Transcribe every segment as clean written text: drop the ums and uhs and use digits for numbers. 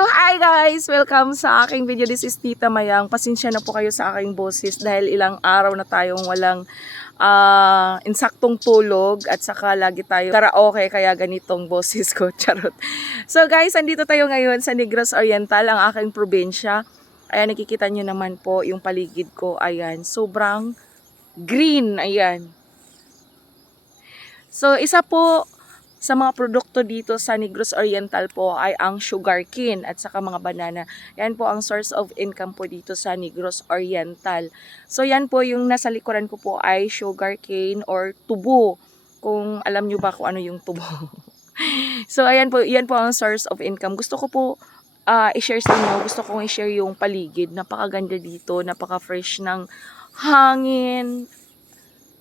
Hi guys! Welcome sa aking video. This is Tita Mayang. Pasensya na po kayo sa aking boses dahil ilang araw na tayong walang insaktong tulog at saka lagi tayo karaoke kaya ganitong boses ko. Charot. So guys, andito tayo ngayon sa Negros Oriental, ang aking probinsya. Ayan, nakikita nyo naman po yung paligid ko. Ayan, sobrang green. Ayan. So isa po sa mga produkto dito sa Negros Oriental po ay ang sugarcane at saka mga banana. Yan po ang source of income po dito sa Negros Oriental. So yan po yung nasa likuran ko po ay sugarcane or tubo. Kung alam nyo ba kung ano yung tubo. So ayan po, yan po ang source of income. Gusto ko po i-share sa inyo. Gusto kong i-share yung paligid. Napakaganda dito, napaka-fresh ng hangin.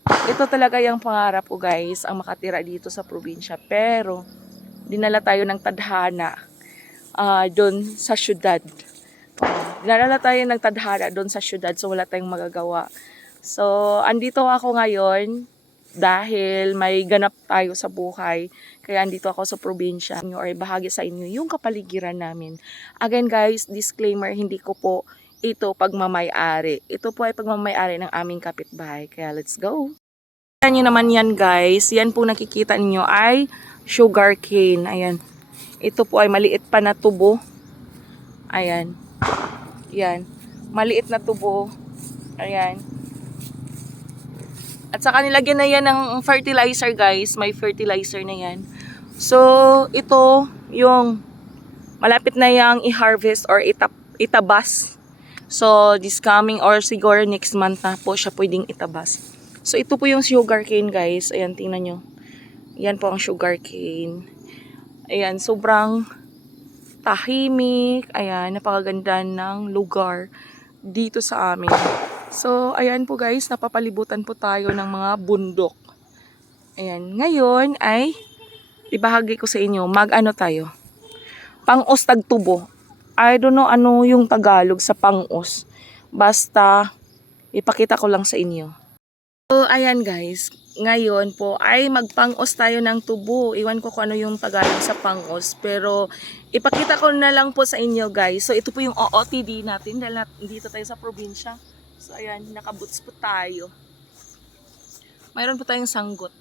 Ito talaga yung pangarap ko guys, ang makatira dito sa probinsya. Pero, dinala tayo ng tadhana doon sa syudad. Dinala tayo ng tadhana doon sa syudad, so wala tayong magagawa. So, andito ako ngayon dahil may ganap tayo sa buhay. Kaya andito ako sa probinsya or bahagi sa inyo yung kapaligiran namin. Again guys, disclaimer, hindi ko po ito pagmamay-ari. Ito po ay pagmamay-ari ng aming kapitbahay. Kaya let's go! Ayan nyo naman yan guys. Yan po nakikita niyo ay sugarcane. Ayan. Ito po ay maliit pa na tubo. Ayan. Yan. Maliit na tubo. Ayan. At saka nilagyan na yan ng fertilizer guys. May fertilizer na yan. So, ito yung malapit na yang i-harvest or itabas. So, this coming or siguro next month na po siya pwedeng itabas. So, ito po yung sugarcane guys. Ayan, tingnan nyo. Ayan po ang sugarcane. Ayan, sobrang tahimik. Ayan, napakaganda ng lugar dito sa amin. So, ayan po guys, napapalibutan po tayo ng mga bundok. Ayan, ngayon ay ibahagi ko sa inyo, mag-ano tayo? Pang-os tagtubo. I don't know ano yung Tagalog sa pang-os. Basta, ipakita ko lang sa inyo. So, ayan guys, ngayon po ay magpang-os tayo ng tubo. Iwan ko kung ano yung Tagalog sa pang-os. Pero, ipakita ko na lang po sa inyo guys. So, ito po yung OOTD natin dahil dito tayo sa probinsya. So, ayan, nakaboots po tayo. Mayroon po tayong sanggot.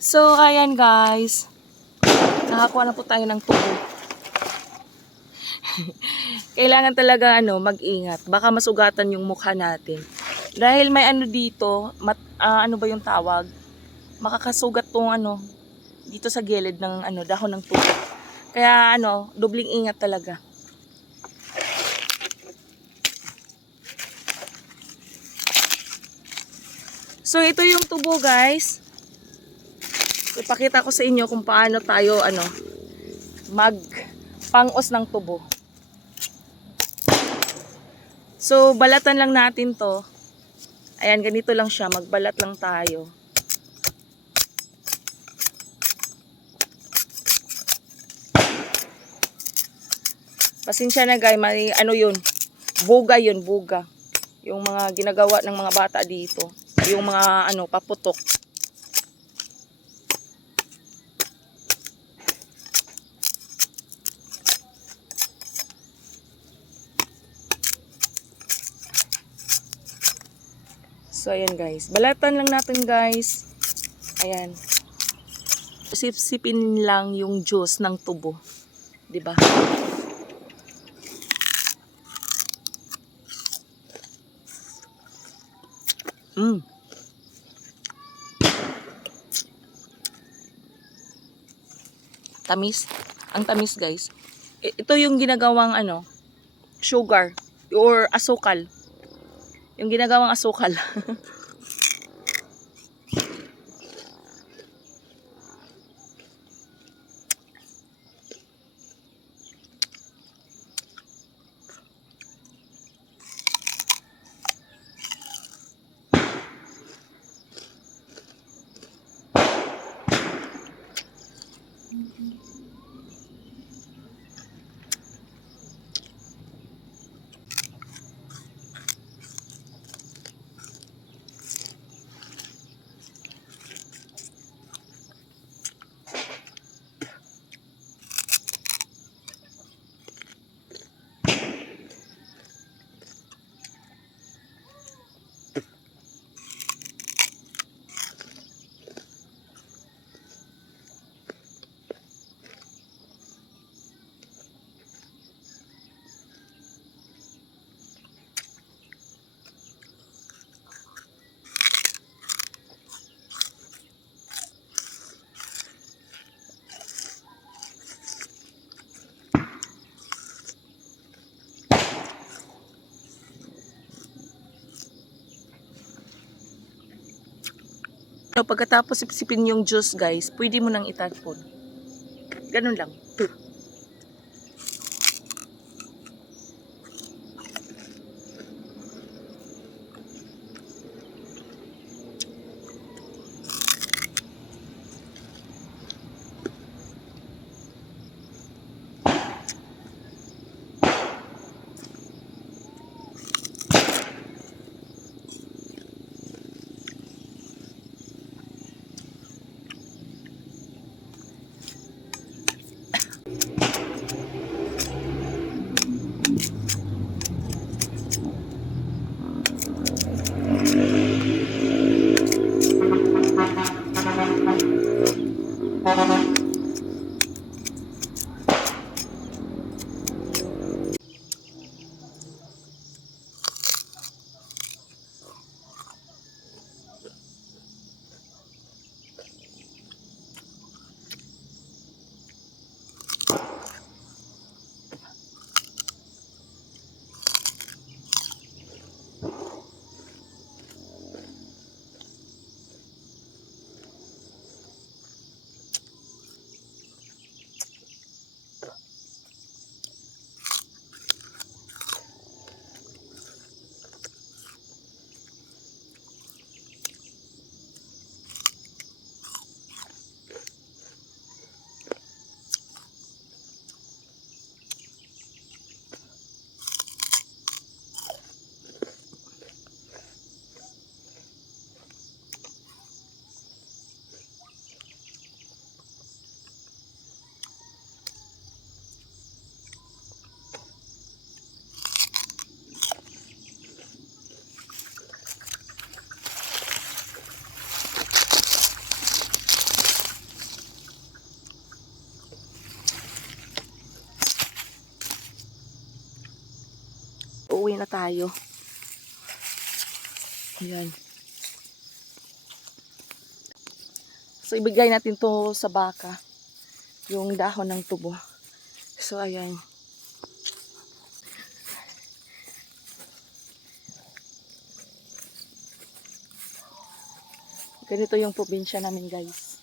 So, ayan guys. Nakakuha na po tayo ng tubo. Kailangan talaga mag-ingat. Baka masugatan yung mukha natin. Dahil may dito, ano ba yung tawag? Makakasugat tong dito sa gilid ng dahon ng tubo. Kaya dobling ingat talaga. So, ito yung tubo guys. Ipakita ko sa inyo kung paano tayo mag-pang-os ng tubo. So, balatan lang natin to. Ayan, ganito lang siya. Magbalat lang tayo. Pasensya na guys, may yun. Buga yun, buga. Yung mga ginagawa ng mga bata dito. Yung mga paputok. So, ayan guys. Balatan lang natin guys. Ayan. Sip-sipin lang yung juice ng tubo. Diba? Tamis. Ang tamis guys. Ito yung ginagawang sugar or asukal. Yung ginagawang asukal. Pagkatapos sipsipin yung juice guys, pwede mo nang itapon. Ganun lang. Uuwi na tayo. Ayan. So, ibigay natin to sa baka. Yung dahon ng tubo. So, ayan. Ganito yung probinsya namin, guys.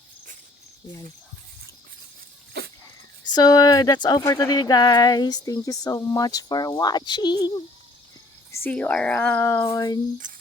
Ayan. So, that's all for today, guys. Thank you so much for watching. See you around.